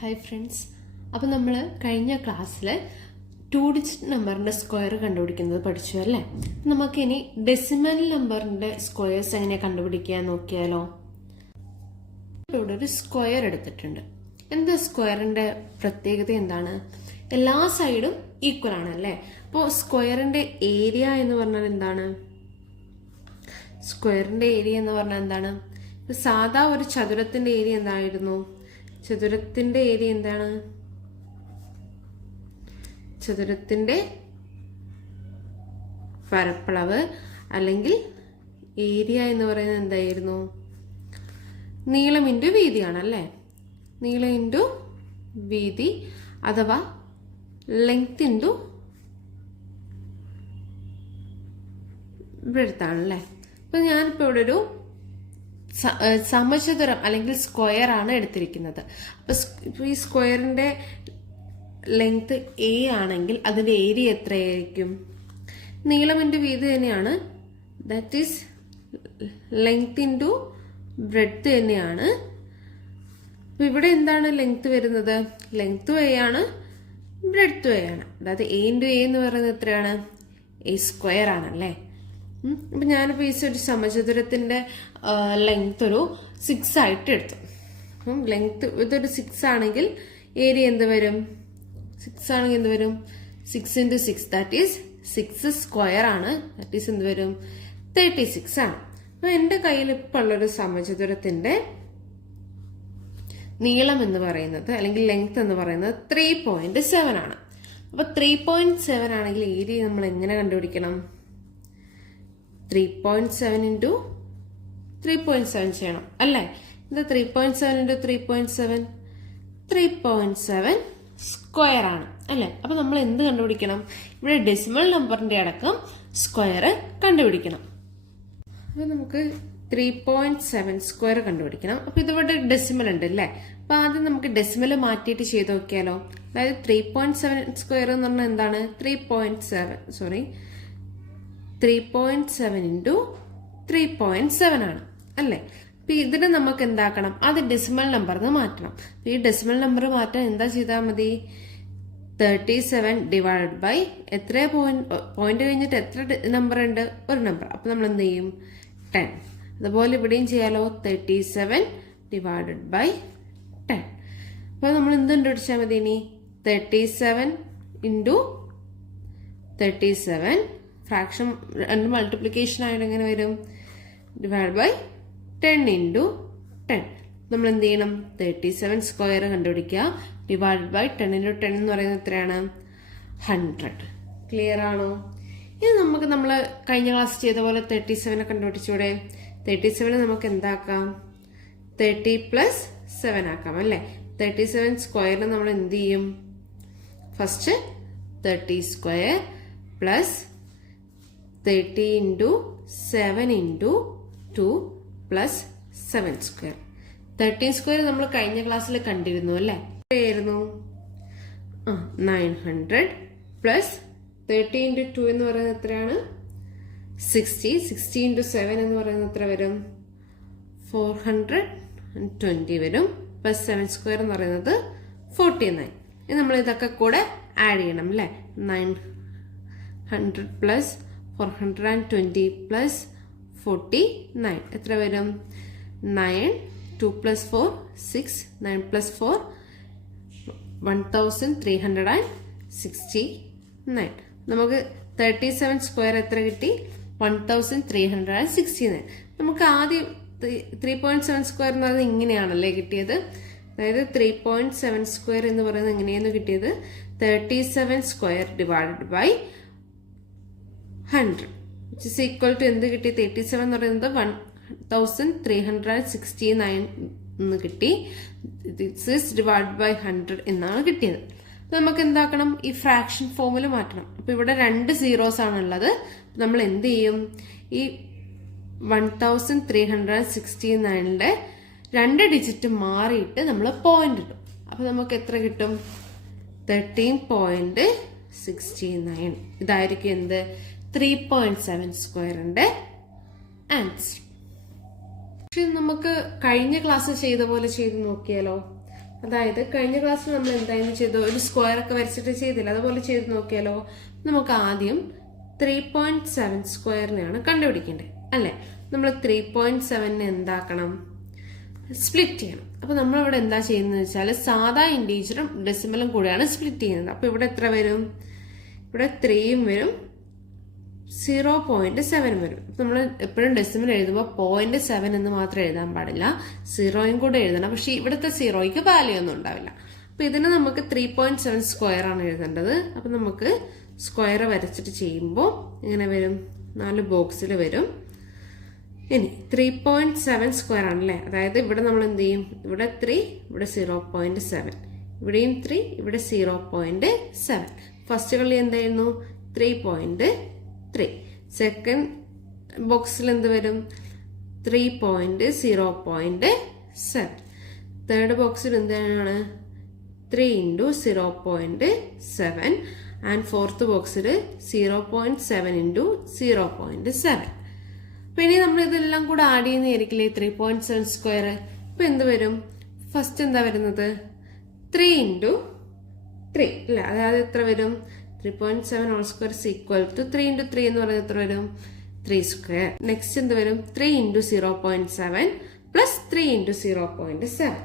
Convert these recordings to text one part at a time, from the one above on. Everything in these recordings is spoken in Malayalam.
ഹായ് ഫ്രണ്ട്സ്, അപ്പോൾ നമ്മൾ കഴിഞ്ഞ ക്ലാസ്സിൽ 2 ഡിജിറ്റ് നമ്പറിൻ്റെ സ്ക്വയർ കണ്ടുപിടിക്കുന്നത് പഠിച്ചു അല്ലേ. നമുക്കിനി ഡെസിമൽ നമ്പറിൻ്റെ സ്ക്വയേഴ്സ് എങ്ങനെ കണ്ടുപിടിക്കുക നോക്കിയാലോ. ഇവിടെ ഒരു സ്ക്വയർ എടുത്തിട്ടുണ്ട്. എന്താ സ്ക്വയറിൻ്റെ പ്രത്യേകത എന്താണ്? എല്ലാ സൈഡും ഈക്വൽ ആണ് അല്ലേ. അപ്പോൾ സ്ക്വയറിൻ്റെ ഏരിയ എന്ന് പറഞ്ഞാൽ എന്താണ്? സ്ക്വയറിൻ്റെ ഏരിയ എന്ന് പറഞ്ഞാൽ എന്താണ്? സാധാ ഒരു ചതുരത്തിൻ്റെ ഏരിയ എന്തായിരുന്നു? ചതുരത്തിന്റെ ഏരിയ എന്താണ്? ചതുരത്തിന്റെ പരപ്പളവ് അല്ലെങ്കിൽ ഏരിയ എന്ന് പറയുന്നത് എന്തായിരുന്നു? നീളം ഇൻറ്റു വീതിയാണ് അല്ലേ. നീളം ഇൻറ്റു വീതി അഥവാ ലെങ്ത് ഇൻറ്റു ബ്രെഡ്ത്ത് ആണല്ലേ. അപ്പൊ ഞാനിപ്പോ ഇവിടെ ഒരു സമചതുരം അല്ലെങ്കിൽ സ്ക്വയർ ആണ് എടുത്തിരിക്കുന്നത്. അപ്പൊ ഈ സ്ക്വയറിന്റെ ലെങ്ത് എ ആണെങ്കിൽ അതിന്റെ ഏരിയ എത്രയായിരിക്കും? നീളം ഇൻറ്റു വീതി തന്നെയാണ്, that is length into breadth തന്നെയാണ്. അപ്പൊ ഇവിടെ എന്താണ് ലെങ്ത് വരുന്നത്? ലെങ്ത് എ ആണ്, ബ്രെഡ്ത്ത് എ ആണ്. അതായത് എ ഇൻറ്റു എ എന്ന് പറയുന്നത് എത്രയാണ്? എ സ്ക്വയർ ആണല്ലേ. അപ്പൊ ഞാനിപ്പോ ഈ ഒരു സമചതുരത്തിന്റെ ലെങ്ത് ഒരു 6 ആയിട്ട് എടുത്തു. ലെങ്ത് ഇതൊരു 6 ആണെങ്കിൽ ഏരിയ എന്ത് വരും? 6 ആണെങ്കിൽ എന്ത് വരും? 6 ഇൻറ്റു 6 ദാറ്റ് ഈസ് 6 സ്ക്വയർ ആണ്. ദാറ്റ് ഈസ് എന്ത് വരും? 36 ആണ്. അപ്പൊ എന്റെ കയ്യിൽ ഇപ്പൊ ഉള്ളൊരു സമചതുരത്തിന്റെ നീളം എന്ന് പറയുന്നത് അല്ലെങ്കിൽ ലെങ്ത് എന്ന് പറയുന്നത് 3.7 ആണ്. അപ്പൊ 3.7 ആണെങ്കിൽ ഏരിയ നമ്മൾ എങ്ങനെ കണ്ടുപിടിക്കണം? 3.7 ഇൻറ്റു 3.7 ചെയ്യണം അല്ലേ. എന്താ 3.7 ഇൻറ്റു 3.7? 3.7 സ്ക്വയർ ആണ് അല്ലേ. അപ്പൊ നമ്മൾ എന്ത് കണ്ടുപിടിക്കണം? ഇവിടെ ഡെസിമൽ നമ്പറിന്റെ അടക്കം സ്ക്വയർ കണ്ടുപിടിക്കണം. അപ്പൊ നമുക്ക് 3.7 സ്ക്വയർ കണ്ടുപിടിക്കണം. അപ്പൊ ഇതിവിടെ ഡെസിമൽ ഉണ്ട് അല്ലേ. അപ്പൊ ആദ്യം നമുക്ക് ഡെസിമൽ മാറ്റിയിട്ട് ചെയ്ത് നോക്കിയാലോ. അതായത് 3.7 സ്ക്വയർ എന്ന് പറഞ്ഞാൽ എന്താണ്? 3.7 ഇൻറ്റു 3.7 ആണ് അല്ലേ. അപ്പൊ ഇതിനെ നമുക്ക് എന്താക്കണം? അത് ഡെസിമൽ നമ്പറിന് മാറ്റണം. ഈ ഡെസിമൽ നമ്പർ മാറ്റാൻ എന്താ ചെയ്താൽ മതി? 37 ഡിവൈഡ് ബൈ എത്ര പോയിന്റ് കഴിഞ്ഞിട്ട് എത്ര നമ്പർ ഉണ്ട്? ഒരു നമ്പർ. അപ്പൊ നമ്മൾ എന്ത് ചെയ്യും? 10. അതുപോലെ ഇവിടെയും ചെയ്യാലോ. 37 ഡിവൈഡഡ് ബൈ 10. അപ്പൊ നമ്മൾ എന്ത് കണ്ടുപിടിച്ചാൽ മതി ഇനി? 37 ഇൻറ്റു 37 ഫ്രാക്ഷൻ രണ്ട് മൾട്ടിപ്ലിക്കേഷൻ ആയിട്ട് എങ്ങനെ വരും? Divide by 10 into 10. നമ്മൾ എന്ത് ചെയ്യണം? 37 സ്ക്വയർ കണ്ടുപിടിക്കുക. ഡിവൈഡ് ബൈ 10 ഇൻറ്റു 10 എന്ന് പറയുന്നത് എത്രയാണ്? 100. ക്ലിയർ ആണോ? ഇനി നമുക്ക് നമ്മൾ കഴിഞ്ഞ ക്ലാസ് ചെയ്ത പോലെ 37 കണ്ടുപിടിച്ചൂടെ? 37 നമുക്ക് എന്താക്കാം? 30 പ്ലസ് 7 ആക്കാം അല്ലേ. 37 സ്ക്വയറിന് നമ്മൾ എന്ത് ചെയ്യും? First 30 square plus 30 into 7 into 2 plus 7 square. 13 square നമ്മൾ കഴിഞ്ഞ ക്ലാസ്സിൽ കണ്ടിരുന്നു അല്ലേ. ആയിരുന്നു 900 പ്ലസ് 30 ഇൻറ്റു 2 എന്ന് പറയുന്നത് എത്രയാണ്? 60. 60 ഇൻറ്റു 7 എന്ന് പറയുന്നത് എത്ര വരും? 420 വരും. പ്ലസ് 7 സ്ക്വയർ എന്ന് പറയുന്നത് 49. ഇനി നമ്മൾ ഇതൊക്കെ കൂടെ ആഡ് ചെയ്യണം അല്ലേ. 900 പ്ലസ് 420 പ്ലസ് 49 എത്ര വരും? 9 2 പ്ലസ് 4 6 9 പ്ലസ് 4 1369. നമുക്ക് 37 സ്ക്വയർ എത്ര കിട്ടി? 1369. നമുക്ക് ആദ്യം 3.7 സ്ക്വയർ എന്ന് പറയുന്നത് ഇങ്ങനെയാണല്ലേ കിട്ടിയത്. അതായത് 3.7 സ്ക്വയർ എന്ന് പറയുന്നത് എങ്ങനെയായിരുന്നു കിട്ടിയത്? 37 square divided by 100 which is equal to എന്ത് കിട്ടി? 37 എന്ന് പറയുന്നത് 1369 എന്ന് കിട്ടി. This is divided by 100 എന്നാണ് കിട്ടിയത്. നമുക്ക് എന്താക്കണം? ഈ ഫ്രാക്ഷൻ ഫോമിൽ മാറ്റണം. അപ്പൊ ഇവിടെ 2 സീറോസ് ആണുള്ളത്. നമ്മൾ എന്ത് ചെയ്യും? ഈ 1369ന്റെ 2 ഡിജിറ്റ് മാറിയിട്ട് നമ്മൾ പോയിന്റ് ഇടും. അപ്പൊ നമുക്ക് എത്ര കിട്ടും? 13.69. ഇതായിരിക്കും എന്ത്? 3.7 സ്ക്വയറിന്റെ ആൻസർ. പക്ഷെ നമുക്ക് കഴിഞ്ഞ ക്ലാസ് ചെയ്ത പോലെ ചെയ്ത് നോക്കിയാലോ. അതായത് കഴിഞ്ഞ ക്ലാസ്സിൽ നമ്മൾ എന്തായാലും ചെയ്തു, ഒരു സ്ക്വയർ ഒക്കെ വരച്ചിട്ട് ചെയ്തില്ല, അതുപോലെ ചെയ്ത് നോക്കിയാലോ. നമുക്ക് ആദ്യം 3.7 സ്ക്വയറിനെയാണ് കണ്ടുപിടിക്കേണ്ടത് അല്ലേ. നമ്മൾ 3.7 എന്താക്കണം, സ്പ്ലിറ്റ് ചെയ്യണം. അപ്പൊ നമ്മളിവിടെ എന്താ ചെയ്യുന്നത് വെച്ചാൽ സാധാ ഇൻറ്റീജറും ഡെസിമലും കൂടെയാണ് സ്പ്ലിറ്റ് ചെയ്യുന്നത്. അപ്പൊ ഇവിടെ എത്ര വരും, ഇവിടെ 3 വരും, 0.7 വരും. നമ്മൾ എപ്പോഴും ഡെസിമൽ എഴുതുമ്പോൾ 0.7 എന്ന് മാത്രം എഴുതാൻ പാടില്ല, 0 കൂടെ എഴുതണം. പക്ഷെ ഇവിടുത്തെ 0ക്ക് വാല്യൂ ഒന്നും ഉണ്ടാവില്ല. അപ്പൊ ഇതിന് നമുക്ക് 3.7 സ്ക്വയർ ആണ് എഴുതേണ്ടത്. അപ്പൊ നമുക്ക് സ്ക്വയർ വരച്ചിട്ട് ചെയ്യുമ്പോൾ ഇങ്ങനെ വരും, 4 ബോക്സിൽ വരും. ഇനി 3.7 സ്ക്വയർ ആണല്ലേ, അതായത് ഇവിടെ നമ്മൾ എന്ത് ചെയ്യും, ഇവിടെ 3, ഇവിടെ 0.7, ഇവിടെയും 3, ഇവിടെ 0.7. ഫസ്റ്റ് കളി എന്തായിരുന്നു, 3.3. സെക്കൻഡ് ബോക്സിൽ എന്ത് വരും, 3.0.7. തേർഡ് ബോക്സിൽ എന്താണ്, 3 × 0.7. ആൻഡ് ഫോർത്ത് ബോക്സിൽ 0.7 × 0.7. അപ്പൊ ഇനി നമ്മൾ ഇതെല്ലാം കൂടെ ആഡ് ചെയ്യുന്നതായിരിക്കില്ലേ 3.7 സ്ക്വയർ. ഇപ്പൊ എന്ത് വരും, ഫസ്റ്റ് എന്താ വരുന്നത്, 3 × 3 അല്ലെ, അതായത് എത്ര വരും, 3.7 ഹോൾ സ്ക്വയർ ഈക്വൽ ടു 3 × 3 എന്ന് പറയുന്നത് എത്ര വരും, 3 സ്ക്വയർ. നെക്സ്റ്റ് എന്ത് വരും, 3 × 0.7 പ്ലസ് 3 × 0.7.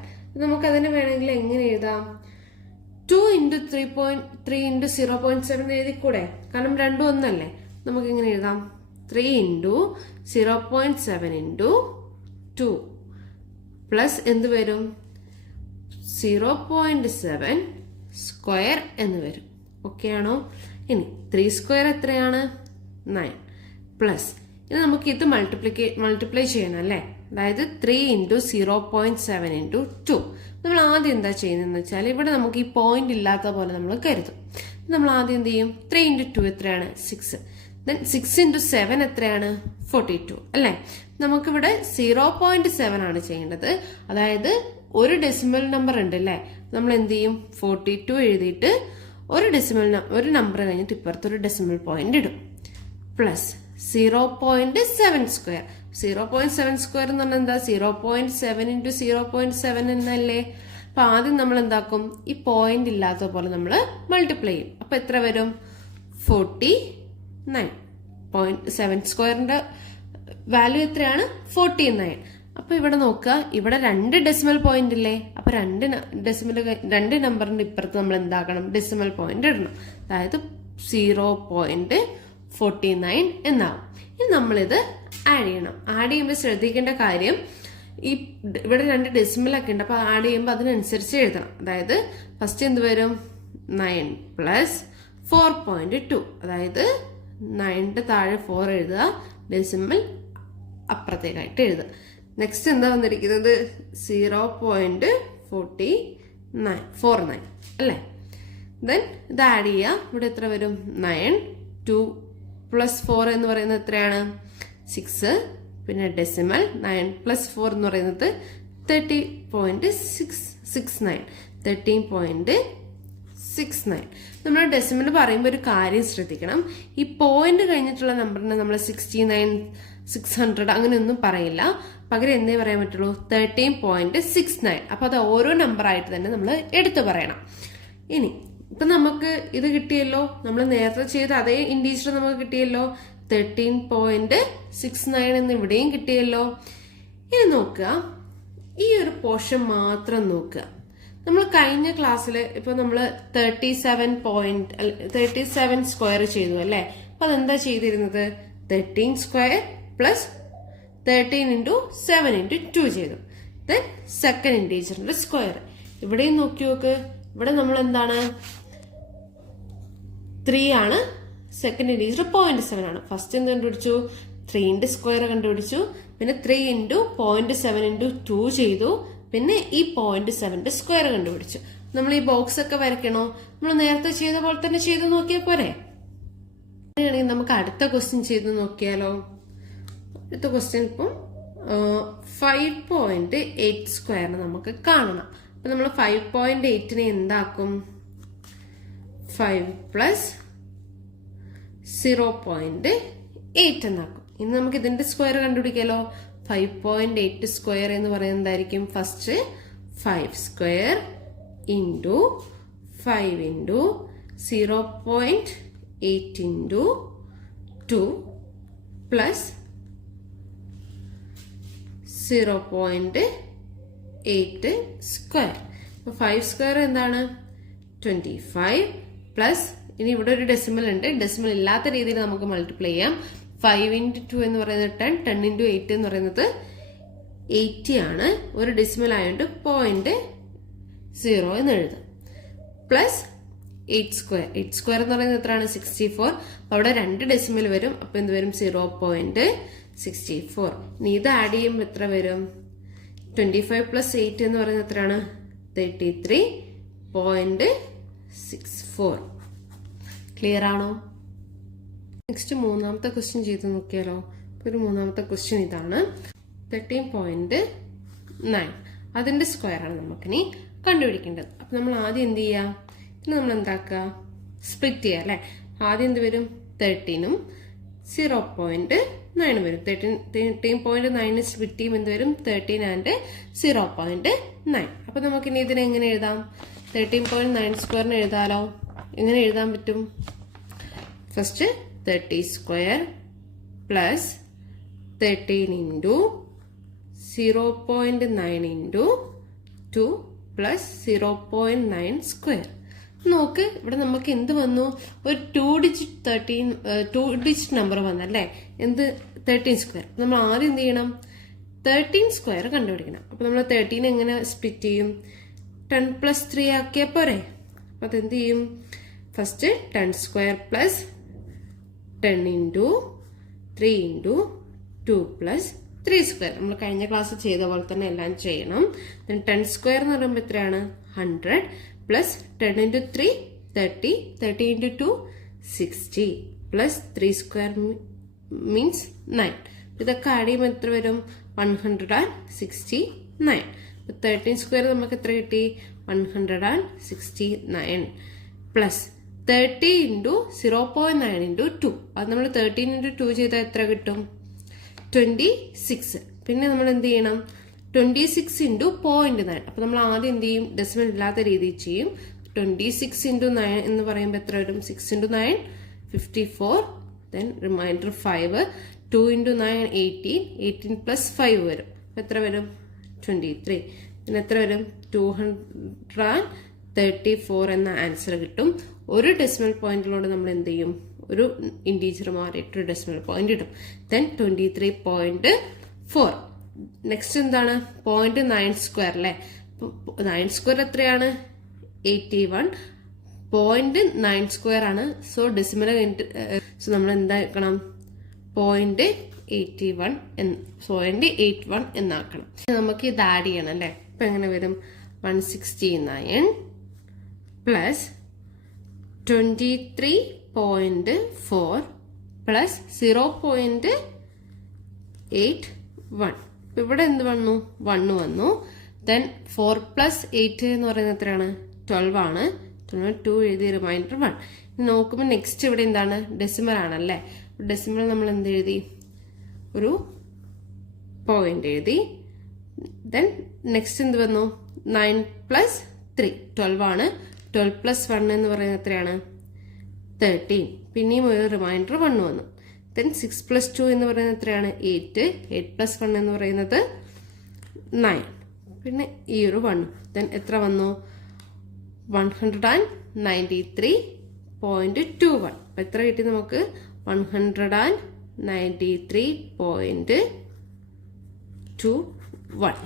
നമുക്ക് അതിനെ വേണമെങ്കിൽ എങ്ങനെ എഴുതാം, 2 × 3 × 0.7 എഴുതിക്കൂടെ, കാരണം രണ്ടും ഒന്നല്ലേ. നമുക്ക് എങ്ങനെ എഴുതാം, 3 × 0.7 × 2 പ്ലസ് എന്ത് വരും, 0.7 സ്ക്വയർ എന്ന് വരും. ഓക്കെ ആണോ. ഇനി 3 സ്ക്വയർ എത്രയാണ്, 9 പ്ലസ് ഇനി നമുക്ക് ഇത് മൾട്ടിപ്ലൈ ചെയ്യണം അല്ലേ. അതായത് 3 × 0.7 × 2. നമ്മൾ ആദ്യം എന്താ ചെയ്യുന്നതെന്ന് വെച്ചാൽ ഇവിടെ നമുക്ക് ഈ പോയിന്റ് ഇല്ലാത്ത പോലെ നമ്മൾ കരുതും. നമ്മൾ ആദ്യം എന്ത് ചെയ്യും, 3 × 2 എത്രയാണ്, 6. ദെൻ 6 × 7 എത്രയാണ്, 42 അല്ലേ. നമുക്കിവിടെ 0.7 ആണ് ചെയ്യേണ്ടത്. അതായത് ഒരു ഡെസിമൽ നമ്പർ ഉണ്ട് അല്ലേ, നമ്മൾ എന്ത് ചെയ്യും, 42 എഴുതിയിട്ട് ഒരു നമ്പർ കഴിഞ്ഞിട്ട് ഇപ്പുറത്തൊരു ഡെസിമൽ പോയിന്റ് ഇടും. Plus 0.7 square. 0.7 സ്ക്വയർ എന്ന് പറഞ്ഞാൽ എന്താ, 0.7 × 0.7 എന്നല്ലേ. അപ്പൊ ആദ്യം നമ്മൾ എന്താക്കും, ഈ പോയിന്റ് ഇല്ലാത്ത പോലെ നമ്മൾ മൾട്ടിപ്ലൈ ചെയ്യും. അപ്പൊ എത്ര വരും, 49.7 സ്ക്വയറിന്റെ വാല്യൂ എത്രയാണ്, 49. അപ്പൊ ഇവിടെ നോക്കുക, ഇവിടെ 2 ഡെസിമൽ പോയിന്റ് ഇല്ലേ. അപ്പൊ 2 നമ്പറിന്റെ ഇപ്പുറത്ത് നമ്മൾ എന്താക്കണം, ഡെസിമൽ പോയിന്റ് ഇടണം. അതായത് 0.49 എന്നാവും. ഇനി നമ്മളിത് ആഡ് ചെയ്യണം. ആഡ് ചെയ്യുമ്പോൾ ശ്രദ്ധിക്കേണ്ട കാര്യം, ഈ ഇവിടെ 2 ഡെസിമലൊക്കെ ഉണ്ട്. അപ്പൊ ആഡ് ചെയ്യുമ്പോൾ അതിനനുസരിച്ച് എഴുതണം. അതായത് ഫസ്റ്റ് എന്ത് വരും, 9 പ്ലസ് 4.2. അതായത് 9ന്റെ താഴെ 4 എഴുതുക, ഡെസിമൽ അപ്പുറത്തേക്കായിട്ട് എഴുതുക. നെക്സ്റ്റ് എന്താ വന്നിരിക്കുന്നത്, 0.49 അല്ലേ. ദെൻ ഇത് ആഡ് ചെയ്യുക. ഇവിടെ എത്ര വരും, 9, 2 പ്ലസ് 4 എന്ന് പറയുന്നത് എത്രയാണ്, 6. പിന്നെ ഡെസിമൽ 9 പ്ലസ് 4 എന്ന് പറയുന്നത് 13.69. നമ്മൾ ഡെസിമൽ പറയുമ്പോൾ ഒരു കാര്യം ശ്രദ്ധിക്കണം, ഈ പോയിന്റ് കഴിഞ്ഞിട്ടുള്ള നമ്പറിനെ നമ്മൾ 69, 600 അങ്ങനെയൊന്നും പറയില്ല. പകരം എന്തേ പറയാൻ പറ്റുള്ളൂ, 13.69. അപ്പൊ അത് ഓരോ നമ്പർ ആയിട്ട് തന്നെ നമ്മൾ എടുത്തു പറയണം. ഇനി ഇപ്പൊ നമുക്ക് ഇത് കിട്ടിയല്ലോ, നമ്മൾ നേരത്തെ ചെയ്ത അതേ ഇൻറ്റീജർ നമുക്ക് കിട്ടിയല്ലോ, 13.69 എന്ന് ഇവിടെയും കിട്ടിയല്ലോ. ഇനി നോക്കുക, ഈ ഒരു പോർഷൻ മാത്രം നോക്കുക. നമ്മൾ കഴിഞ്ഞ ക്ലാസ്സിൽ ഇപ്പൊ നമ്മൾ 37 സ്ക്വയർ ചെയ്തു അല്ലെ. അപ്പൊ അതെന്താ ചെയ്തിരുന്നത്, 13 സ്ക്വയർ പ്ലസ് 13 × 7 × 2 ചെയ്തു. ദെൻ സെക്കൻഡ് ഇൻറ്റീജറിന്റെ സ്ക്വയർ ഇവിടെയും നോക്കി നോക്ക്. ഇവിടെ നമ്മൾ എന്താണ്, 3 ആണ്, സെക്കൻഡ് ഇൻറ്റീജർ 0.7 ആണ്. ഫസ്റ്റ് എന്ത് കണ്ടുപിടിച്ചു, 3ന്റെ സ്ക്വയർ കണ്ടുപിടിച്ചു. പിന്നെ 3 × 0.7 × 2 ചെയ്തു. പിന്നെ ഈ 0.7ന്റെ സ്ക്വയർ കണ്ടുപിടിച്ചു. നമ്മൾ ഈ ബോക്സ് ഒക്കെ വരയ്ക്കണോ, നമ്മൾ നേരത്തെ ചെയ്ത പോലെ തന്നെ ചെയ്ത് നോക്കിയാൽ പോരെ. അങ്ങനെയാണെങ്കിൽ നമുക്ക് അടുത്ത ക്വസ്റ്റ്യൻ ചെയ്ത് നോക്കിയാലോ. അടുത്ത ക്വസ്റ്റ്യൻ ഇപ്പം 5.8 സ്ക്വയറിന് നമുക്ക് കാണണം. അപ്പൊ നമ്മൾ 5.8നെ എന്താക്കും, 5 പ്ലസ് 0.8 എന്നാക്കും. ഇനി നമുക്ക് ഇതിന്റെ സ്ക്വയർ കണ്ടുപിടിക്കാലോ. 5.8 സ്ക്വയർ എന്ന് പറയുന്നത് എന്തായിരിക്കും, first 5 square into 5 into 0.8 into 2 plus 0.8 square. അപ്പോൾ 5 സ്ക്വയർ എന്താണ് 25 പ്ലസ് ഇനി ഇവിടെ ഒരു ഡെസിമൽ ഉണ്ട്. ഡെസിമൽ ഇല്ലാത്ത രീതിയിൽ നമുക്ക് മൾട്ടിപ്ലൈ ചെയ്യാം. 5 into 2 എന്ന് പറയുന്നത് 10, 10 into 8 എന്ന് പറയുന്നത് 80 ആണ്. ഒരു ഡെസിമൽ ആയതുകൊണ്ട് 0.0 എന്ന് എഴുതാം. Plus 8 square. 8 സ്ക്വയർ എന്ന് പറയുന്നത് എത്രയാണ് 64. അപ്പോൾ അവിടെ 2 ഡെസിമൽ വരും. അപ്പോൾ എന്ത് വരും 0.64. ഇനി ഇത് ആഡ് ചെയ്യുമ്പോൾ എത്ര വരും 25 plus 8 എന്ന് പറയുന്നത് എത്രയാണ് 33.64. ക്ലിയർ ആണോ? നെക്സ്റ്റ് മൂന്നാമത്തെ ക്വസ്റ്റ്യൻ ചെയ്ത് നോക്കിയാലോ. ഒരു മൂന്നാമത്തെ ക്വസ്റ്റ്യൻ ഇതാണ് 13.9. അതിന്റെ സ്ക്വയർ ആണ് നമുക്കിനി കണ്ടുപിടിക്കേണ്ടത്. അപ്പൊ നമ്മൾ ആദ്യം എന്ത് ചെയ്യാം, ഇതിൽ നമ്മൾ എന്താക്കുക സ്പ്ലിറ്റ് ചെയ്യാം അല്ലെ. ആദ്യം എന്ത് വരും 13ഉം 0.9 വരും. 13.9 സ്പ്ലിറ്റ് ചെയ്യുമ്പോൾ എന്ത് വരും 13 and 0.9. അപ്പൊ നമുക്കിനി ഇതിനെ എങ്ങനെ എഴുതാം 13.9 സ്ക്വയറിന് എഴുതാലോ. എങ്ങനെ എഴുതാൻ പറ്റും? First 30 square plus 13 into 0.9 into 2 plus 0.9 square. നോക്ക് ഇവിടെ നമുക്ക് എന്ത് വന്നു, ഒരു 2 ഡിജിറ്റ് നമ്പർ വന്നല്ലേ, എന്ത് 13 സ്ക്വയർ. നമ്മൾ ആദ്യം എന്ത് ചെയ്യണം 13 സ്ക്വയർ കണ്ടുപിടിക്കണം. അപ്പൊ നമ്മൾ 13 എങ്ങനെ സ്പ്ലിറ്റ് ചെയ്യും 10 plus 3 ആക്കിയാൽ പോരെ. അപ്പൊ അതെന്ത് ചെയ്യും first 10 square plus 10 into 3 into 2 plus 3 square. നമ്മൾ കഴിഞ്ഞ ക്ലാസ് ചെയ്ത പോലെ തന്നെ എല്ലാം ചെയ്യണം. 10 സ്ക്വയർ എന്ന് പറയുമ്പോൾ എത്രയാണ് 100 plus 10 into 3 30, 30 into 2 60 plus 3 square means 9. ഇതൊക്കെ ആഡ് ചെയ്യുമ്പോൾ എത്ര വരും 169. 13 സ്ക്വയർ നമുക്ക് എത്ര കിട്ടി 169 പ്ലസ് 30 into 0.9 into 2. അത് നമ്മൾ 13 into 2 ചെയ്താൽ എത്ര കിട്ടും 26. പിന്നെ നമ്മൾ എന്ത് ചെയ്യണം 26 into 0.9. അപ്പൊ നമ്മൾ ആദ്യം എന്ത് ചെയ്യും ഡെസിമൽ ഇല്ലാത്ത രീതിയിൽ ചെയ്യും. 26 into 9 എന്ന് പറയുമ്പോൾ എത്ര വരും 6 into 9 54, then reminder 5, 2 into 9 18, 18 plus 5 വരും. അപ്പൊ എത്ര വരും 23. പിന്നെ എത്ര വരും 234 എന്ന ആൻസർ കിട്ടും. ഒരു ഡെസിമൽ പോയിന്റിലൂടെ നമ്മൾ എന്ത് ചെയ്യും ഒരു ഇൻറ്റീജർ മാറിയിട്ട് ഒരു ഡെസിമൽ പോയിന്റ് ഇടും. ദെൻ 23.4. നെക്സ്റ്റ് എന്താണ് 0.9 സ്ക്വയർ അല്ലെ. 9 സ്ക്വയർ എത്രയാണ് 81. 0.9 സ്ക്വയർ ആണ്. സോ ഡെസിമൽ സോ നമ്മൾ എന്താക്കണം 0.81 എന്നാക്കണം. നമുക്ക് ഇത് ആഡ് ചെയ്യണം അല്ലെ. അപ്പൊ എങ്ങനെ വരും 169 പ്ലസ് 23.4 പ്ലസ് 0.81. ഇവിടെ എന്ത് വന്നു 1 വന്നു. ദെൻ 4 plus 8 എന്ന് പറയുന്നത് എത്രയാണ് 12 ആണ്. 2 എഴുതി റിമൈൻഡർ 1. നോക്കുമ്പോൾ നെക്സ്റ്റ് ഇവിടെ എന്താണ് ഡെസിമൽ ആണല്ലേ. ഡെസിമൽ നമ്മൾ എന്ത് എഴുതി ഒരു പോയിന്റ് എഴുതി. ദെൻ നെക്സ്റ്റ് എന്ത് വന്നു 9 plus 3 12 ആണ്. 12 plus 1 എന്ന് പറയുന്നത് എത്രയാണ് 13. പിന്നെയും ഒരു റിമൈൻഡർ 1 വന്നു. ദെൻ 6 plus 2 എന്ന് പറയുന്നത് എത്രയാണ് 8. 8 plus 1 എന്ന് പറയുന്നത് 9. പിന്നെ ഈ ഒരു 1. ദെൻ എത്ര വന്നു 193.21. അപ്പൊ എത്ര കിട്ടി നമുക്ക് 193.21.